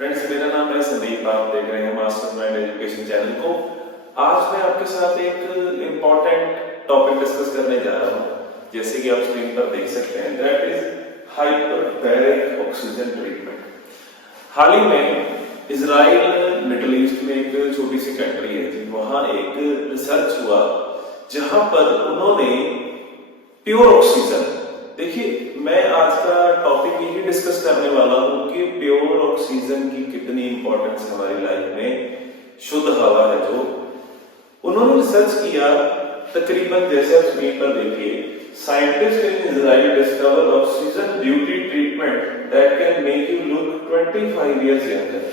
Friends, मेरा नाम है संदीप। आप देख रहे हैं मास्टरमाइंड एजुकेशन चैनल को। आज मैं आपके साथ एक इम्पॉर्टेंट टॉपिक डिस्कस करने जा रहा हूँ। जैसे कि आप स्क्रीन पर देख सकते हैं, that is hyperbaric oxygen treatment. हाल ही में इजराइल मिडिल ईस्ट में एक छोटी सी कंट्री है, वहां एक रिसर्च हुआ जहां पर उन्होंने प्योर ऑक्सीजन, देखिए मैं आज का टॉपिक यही डिस्कस करने वाला हूं कि प्योर ऑक्सीजन की कितनी इंपॉर्टेंस हमारी लाइफ में। शुद्ध हवा है जो उन्होंने रिसर्च किया, तकरीबन जैसे आप स्क्रीन पर देखिए, scientist in Israel discover oxygen beauty treatment that can make you look 25 years younger.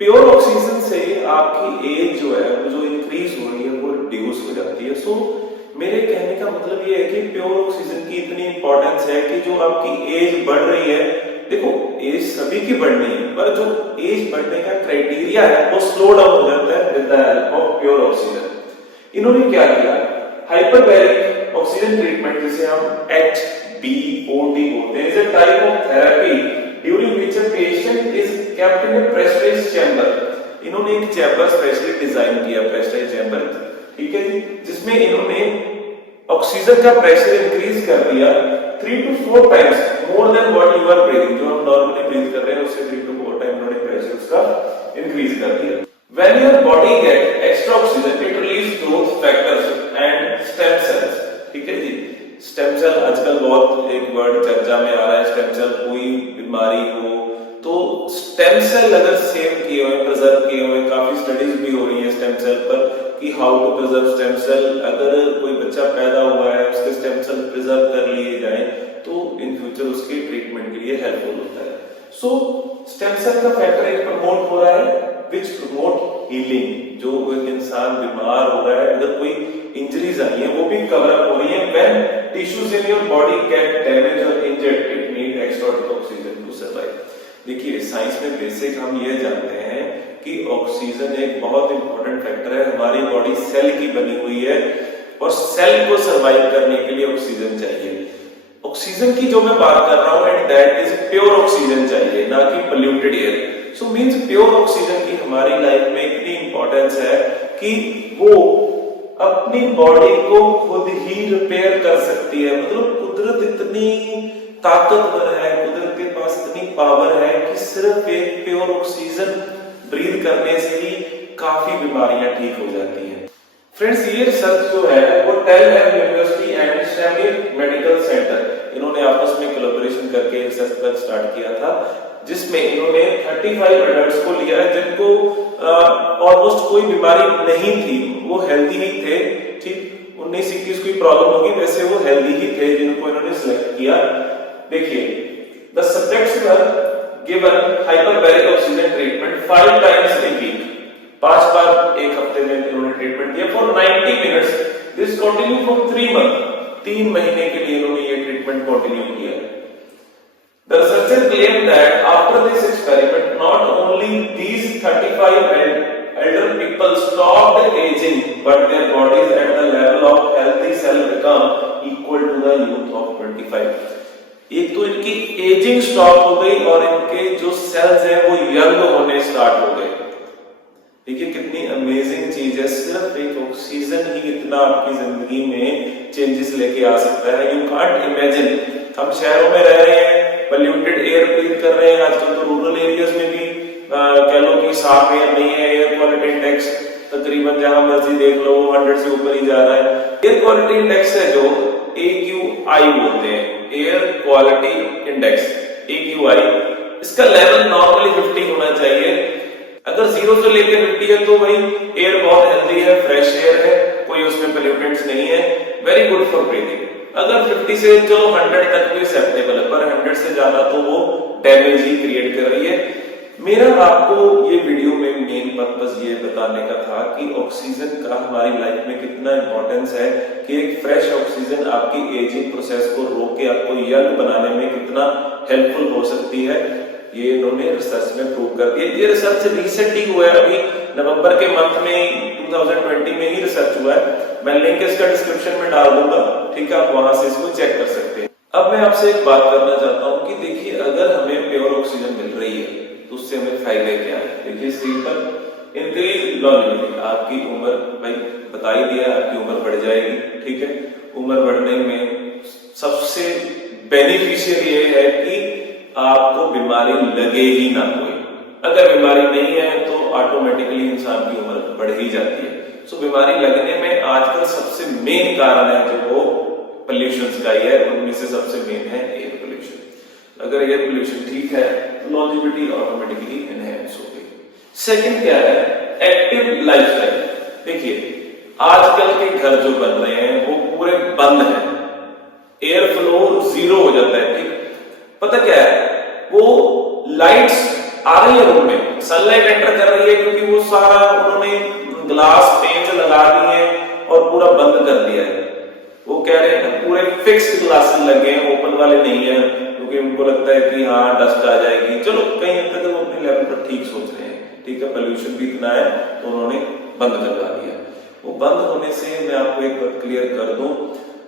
Pure oxygen से आपकी एज जो है जो इंक्रीज हो रही है वो रिड्यूस हो जाती है। सो मेरे कहने का मतलब ये है कि प्योर ऑक्सीजन की इतनी इंपॉर्टेंस है कि जो आपकी एज बढ़ रही है, देखो एज सभी की बढ़नी है, पर जो एज बढ़ने का क्राइटेरिया है वो स्लो डाउन हो जाता है with the help of pure oxygen. इन्होंने क्या किया, हाइपरबैरिक ऑक्सीजन ट्रीटमेंट जिसे हम HBOT बोलते हैं, is a type of therapy during which a patient is kept in a pressurised chamber. इन्होंने एक चैम्बर स्पेशली डिजाइन किया, प्रेशराइज्ड चैम्बर, ठीक है जी, जिसमें इन्होंने ऑक्सीजन का प्रेशर इंक्रीज कर दिया 3 to 4 times more than what you are breathing. जो हम नॉर्मली ब्रीथ कर रहे हैं उससे 3 to 4 टाइम उन्होंने प्रेशर उसका इंक्रीज कर दिया। When your body get extra oxygen it release growth factors and stem cells. ठीक है जी, स्टेम सेल आजकल बहुत एक वर्ड चर्चा में आ रहा है। स्टेम सेल, कोई बीमारी हो तो स्टेम सेल अगर सेव किए हुए, प्रिजर्व किए हुए, काफी स्टडीज भी हो रही है स्टेम सेल पर कि how to preserve stem cell. अगर कोई बच्चा पैदा हुआ है उसके स्टेम सेल प्रिजर्व कर लिए जाएं तो इन फ्यूचर उसके ट्रीटमेंट के लिए हेल्पफुल होता है। सो स्टेम सेल का फैक्टर एक प्रमोट हो रहा है विच प्रमोट हीलिंग। जो कोई इंसान बीमार हो रहा है, अगर कोई इंजरीज आई है वो भी कवर अप हो रही है। When tissues in your body get damage और injured it need extra oxygen to survive. देखिए साइंस में बेसिक हम ये जानते हैं कि ऑक्सीजन एक बहुत इंपॉर्टेंट फैक्टर है। हमारी बॉडी सेल की बनी हुई है और सेल को सरवाइव करने के लिए ऑक्सीजन चाहिए। ऑक्सीजन की जो मैं बात कर रहा हूं and that is pure oxygen चाहिए, ना कि पोल्यूटेड एयर। सो मींस प्योर ऑक्सीजन की हमारी लाइफ में इतनी इंपॉर्टेंस है कि वो अपनी बॉडी को खुद ही रिपेयर कर सकती है। मतलब कुदरत इतनी ताकतवर है, कुदरत के पास इतनी पावर है कि सिर्फ एक प्योर ऑक्सीजन ब्रीथ करने से ही काफी बीमारियां ठीक हो जाती हैं। फ्रेंड्स, ये रिसर्च जो है वो Tel Aviv University and Shamir Medical Centre, इन्होंने आपस में कोलैबोरेशन करके रिसर्च पर स्टार्ट किया था, जिसमें इन्होंने 35 एडल्ट्स को लिया जिनको ऑलमोस्ट कोई बीमारी नहीं थी, वो हेल्दी ही थे। ठीक 19-21 कोई प्रॉब्लम होगी, वैसे वो हेल्दी ही थे जिनको इन्होंने सिलेक्ट किया। देखिए, the subjects were given hyperbaric oxygen treatment 5 times in week, 5 बार एक हफ्ते में इन्होंने ट्रीटमेंट दिया for 90 minutes. This continue for 3 month, 3 महीने के लिए इन्होंने ये ट्रीटमेंट कंटिन्यू किया। The researchers claim that after this experiment, not only these 35 elder people stopped aging, but their bodies at the level of healthy cell become equal to the youth of 25। एक तो इनकी ageing stop हो गई और इनके जो sales हैं वो यंग होने स्टार्ट हो गए। देखिए कितनी अमेजिंग चीज है, सिर्फ एक ऑक्सीजन ही इतना आपकी जिंदगी में चेंजेस लेके आ सकता है। यू कांट इमेजिन, हम शहरों में रह रहे हैं, पोल्यूटेड एयर ब्रीथ कर रहे हैं, आजकल तो रूरल एरियाज में भी कह लो कि साफ एयर नहीं है। एयर क्वालिटी इंडेक्स तकरीबन जहां मर्जी देख लो 100 से ऊपर ही जा रहा है। एयर क्वालिटी इंडेक्स है जो AQI बोलते हैं, एयर क्वालिटी इंडेक्स AQI, इसका लेवल नॉर्मली 50 होना चाहिए। अगर 0 से लेकर 50 है तो भाई एयर बहुत हेल्दी है, फ्रेश एयर है, कोई उसमें पोल्यूटेंट्स नहीं है, वेरी गुड फॉर ब्रीथिंग। अगर 50 से चलो 100 तक भी एक्सेप्टेबल है, पर 100 से ज्यादा तो वो डैमेज ही क्रिएट कर रही है। मेरा आपको ये वीडियो में मेन पर्पस ये बताने का था कि ऑक्सीजन का हमारी लाइफ में कितना इंपॉर्टेंस है, कि एक फ्रेश ऑक्सीजन आपकी एजिंग प्रोसेस को रोक के आपको यंग बनाने में कितना हेल्पफुल हो सकती है। ये इन्होंने रिसर्च में प्रूव कर दिया। ये रिसर्च रिसेंट ही हुआ है, अभी नवंबर के मंथ में 2020 में ही रिसर्च हुआ है। मैं लिंक इसका डिस्क्रिप्शन में डाल दूंगा, ठीक है, आप वहां से इसको चेक कर सकते हैं। अब मैं आपसे एक बात करना चाहता हूं कि देखिए, अगर हमें प्योर ऑक्सीजन मिल रही है तो उससे हमें फायदे क्या है? देखिए स्क्रीन पर इंक्रीज लॉन्जेविटी, आपकी उम्र भाई बता ही दिया, आपकी उम्र बढ़ जाएगी, ठीक है। उम्र बढ़ने में सबसे बेनिफिशियल ये है कि आपको बीमारी लगे ही ना कोई। अगर बीमारी नहीं है तो ऑटोमेटिकली इंसान की उम्र बढ़ ही जाती है। सो बीमारी लगने में आजकल सबसे मेन कारण है जो वो पोल्यूशन का ही है, उनमें से सबसे मेन है एयर पोल्यूशन। अगर एयर पोल्यूशन ठीक है तो लॉन्जेविटी ऑटोमेटिकली एनहांस होगी। सेकंड क्या है? Active lifestyle. देखिए आजकल के घर जो बन रहे हैं वो पूरे बंद हैं, एयर फ्लो जीरो हो जाता है, ठीक। पता क्या है, वो लाइट्स आ रही है रूम में, सनलाइट एंटर कर रही है क्योंकि वो सारा उन्होंने ग्लास पेन्स लगा दिए और पूरा बंद कर दिया है। वो कह रहे हैं पूरे फिक्स्ड ग्लासेस लगे हैं, ओपन वाले नहीं है, क्योंकि उनको लगता है कि हाँ डस्ट आ जाएगी। चलो कहीं हद तक वो अपने लेवल पर ठीक सोच रहे हैं, ठीक है, पोल्यूशन भी इतना है तो उन्होंने बंद करवा दिया। वो बंद होने से मैं आपको एक बात क्लियर कर दूं,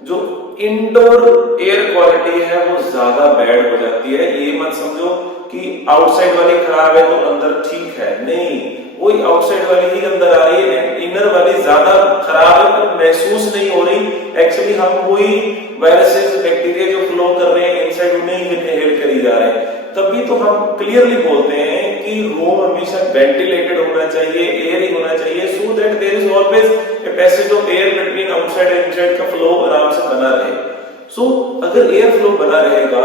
जो इंडोर एयर क्वालिटी है वो ज्यादा बैड हो जाती है। ये मत समझो कि आउटसाइड वाली खराब है तो अंदर ठीक है, नहीं, वही आउटसाइड वाली ही अंदर आ रही है, इनर वाली ज्यादा खराब है पर महसूस नहीं हो रही। एक्चुअली हम वही वायरसेस बैक्टीरिया जो फ्लो कर रहे हैं इनसाइड उन्हें ही इनहेल करी जा रहे हैं। तभी तो हम क्लियरली बोलते हैं कि रूम हमेशा वेंटिलेटेड होना चाहिए, एयर ही होना चाहिए, so that there is always a passage of air between outside and inside का फ्लो आराम से बना रहे। सो अगर एयर फ्लो बना रहेगा,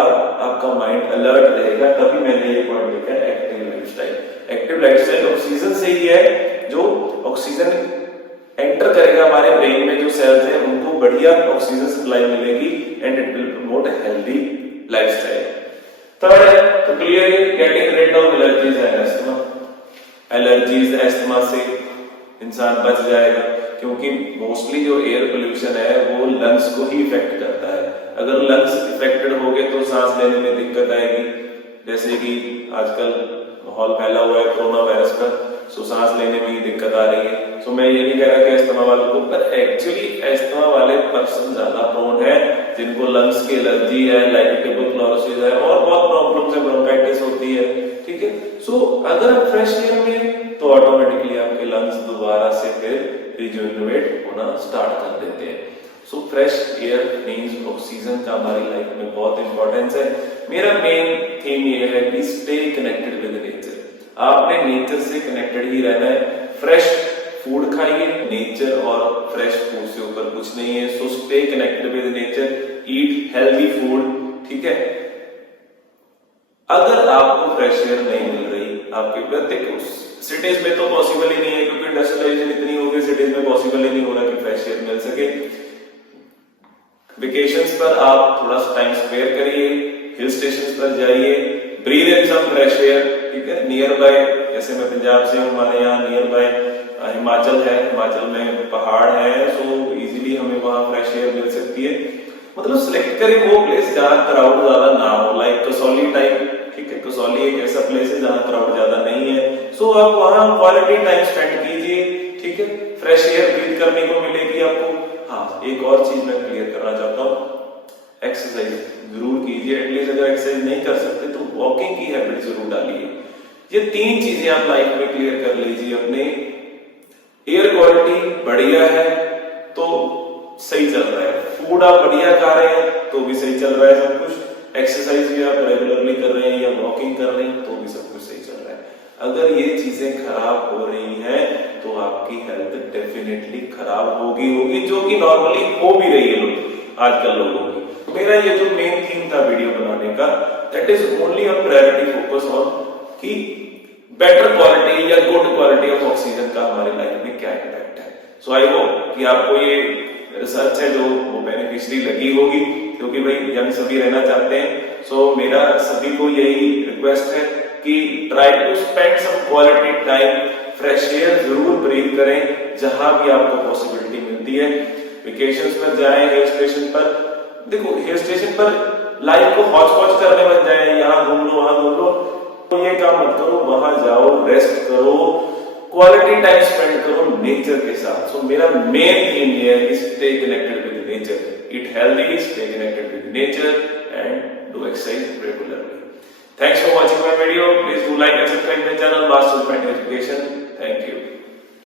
आपका माइंड अलर्ट रहेगा, तभी मैंने ये पॉइंट लिखा है active lifestyle. Active lifestyle oxygen से ही है, जो ऑक्सीजन एंटर करेगा हमारे ब्रेन में, जो सेल्स हैं उनको बढ़िया ऑक्सीजन सप्लाई मिलेगी and it will promote healthy lifestyle. Third है तो clearly getting rid of allergies and asthma. Allergies asthma से इंसान बच जाएगा, क्योंकि मोस्टली जो एयर पोल्यूशन है वो लंग्स को ही इफेक्ट करता है। अगर लंग्स इफेक्टेड हो गए तो सांस लेने में दिक्कत आएगी, जैसे कि आजकल माहौल फैला हुआ है कोरोना वायरस का, सो सांस लेने में ही दिक्कत आ रही है। सो मैं ये नहीं कह रहा कि एस्थमा वालों को, पर एक्चुअली एस्थमा वाले पर्सन ज्यादा प्रोन है जिनको लंग्स की एलर्जी है, लाइक ट्यूबरक्लोसिस है और बहुत प्रॉब्लम्स है, ब्रोंकाइटिस होती है, ठीक है। सो अगर आप फ्रेश एयर में तो ऑटोमेटिकली आपके लंग्स दोबारा से फिर रिजुविनेट होना स्टार्ट कर देते हैं। So fresh air means oxygen का हमारी लाइफ में बहुत इंपॉर्टेंस है। मेरा मेन थीम ये है कि स्टे कनेक्टेड विद नेचर। आपने नेचर से कनेक्टेड ही रहना है। फ्रेश फूड खाइए, नेचर और फ्रेश फूड से ऊपर कुछ नहीं है। So stay connected with nature, eat healthy food, ठीक है। अगर आपको फ्रेश एयर नहीं मिल रही आपके देखो सिटीज में तो पॉसिबल ही नहीं है, क्योंकि इंडस्ट्रियलाइजेशन इतनी हो गई, सिटीज में पॉसिबल ही नहीं हो रहा कि फ्रेश एयर मिल सके। वेकेशंस पर आप थोड़ा टाइम स्पेयर करिए, हिल स्टेशंस पर जाइए, ब्रीथ इन सम फ्रेश एयर, ठीक है। नियर बाय, जैसे मैं पंजाब से हूँ, हमारे यहाँ नियर बाय हिमाचल है, हिमाचल में पहाड़ है, सो इजीली हमें वहां फ्रेश एयर मिल सकती है। मतलब सिलेक्ट करें वो प्लेस जहां क्राउड ज्यादा ना हो, लाइक कसौली टाइप, ठीक है। कसौली एक ऐसा प्लेस है जहां क्राउड ज्यादा नहीं है, सो आप वहां क्वालिटी टाइम स्पेंड कीजिए, ठीक है। फ्रेश एयर ब्रीथ करने को मिलेगी आपको। हाँ, एक और चीज मैं क्लियर करना चाहता हूँ, एक्सरसाइज जरूर कीजिए। एटलीस्ट अगर एक्सरसाइज नहीं कर सकते तो वॉकिंग की हैबिट जरूर डालिए। ये तीन चीजें आप लाइफ में क्लियर कर लीजिए अपने। एयर क्वालिटी बढ़िया है तो सही चल रहा है, फूड आप बढ़िया खा रहे हैं तो भी सही चल रहा है सब कुछ, एक्सरसाइज भी आप रेगुलरली कर रहे हैं या वॉकिंग कर रहे हैं तो भी सब कुछ सही चल रहा है। अगर ये चीजें खराब हो रही हैं तो आपकी हेल्थ डेफिनेटली खराब होगी, जो कि नॉर्मली हो भी रही है लोग आजकल लोगों की। मेरा ये जो मेन थीम था वीडियो बनाने का, that is only on priority focus on कि बेटर क्वालिटी या गुड क्वालिटी ऑफ ऑक्सीजन का हमारे लाइफ में क्या इम्पैक्ट है। सो आई होप कि आपको ये रिसर्च है जो वो बेनिफिशियरी लगी होगी, क्योंकि भाई यंग सभी रहना चाहते हैं। सो मेरा सभी को यही रिक्वेस्ट है कि try to spend some quality time, fresh air जरूर ब्रीथ करें जहां भी आपको पॉसिबिलिटी मिलती है। वेकेशंस पर जाएं, हिल स्टेशन पर। देखो हिल स्टेशन पर लाइफ को हौच पौच करने मत जाए, यहाँ घूम लो वहां घूम लो, तो ये काम मत करो। वहां जाओ, रेस्ट करो, क्वालिटी टाइम स्पेंड करो नेचर के साथ। सो मेरा मेन थीम ये है कि stay connected with nature, eat healthy, stay connected with nature and do exercise regularly. Thanks for watching my video. Please do like and subscribe the channel Mastersmind Education.